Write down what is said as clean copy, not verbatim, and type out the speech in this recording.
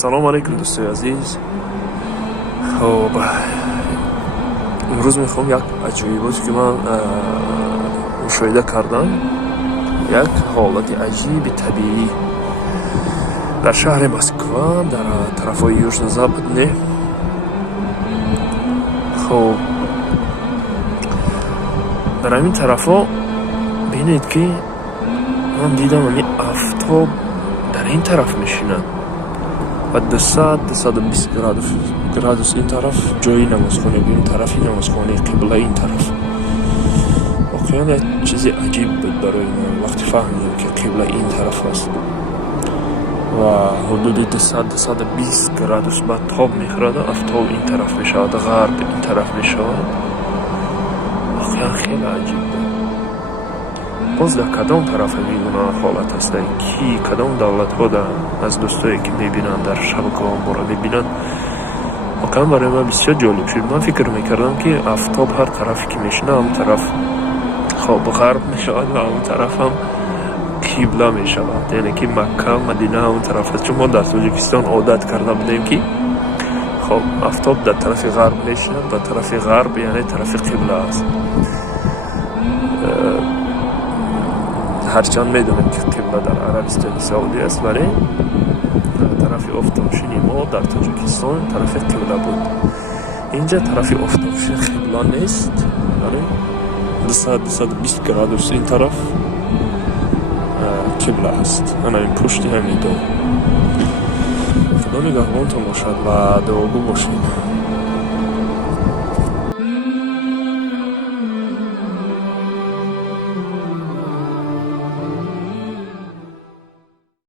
салом алейкум дӯстои азиз. Хоб имрӯз мехоҳам як аҷоиботе ки ман мушоҳида кардам, як ҳолати аҷиби табиӣ дар шаҳри Москва дар тарафҳои южно-западне. хоб дар ҳамин тарафҳо бинед ки ман дидам ҳамин афтоб дар ин тараф мешинад ва 200-220 градус ин тараф ҷои намозхони, ин тарафи намозхони қибла, ин тараф воқеан як чизи аҷиб буд барои ман вақти фаҳмидам ки қибла ин тараф аст ва ҳудуди 200-220 градус баъд тоб мехӯрад, афтоб ин тараф мешавад, ғарб ин тараф мешавад. воқеан хеле аҷиб буд. боз дар кадом тараф ҳамин гуна ҳолат аст, ки кадом давлатҳо аз дӯстое ки мебинанд дар шабакаҳо моро мебинанд, воқеан барои ман бисёр ҷолиб шуд. Ман фикр мекардам ки афтоб ҳар тарафе ки мешина ҳамон тараф хоб ғарб мешавад ва ҳамон тараф ҳам қибла мешавад, яъне ки Макка, Мадина ҳамон тараф аст. Чун мо дар Тоҷикистон одат карда будем ки хоб афтоб дар тарафи ғарб мешинад, ва тарафи ғарб яъне тарафи қибла аст. ҳарчанд медонем ки қибла дар Арабистони Саудӣ аст, вале тарафи офтобшини мо дар Тоҷикистон тарафи қибла буд. Инҷа тарафи офтобшин қибла нест, вале 200-220 градус ин тараф қибла аст. ана ин пушти ҳамин дом. худо нигаҳбонтон бошад ва дуогӯ бошед.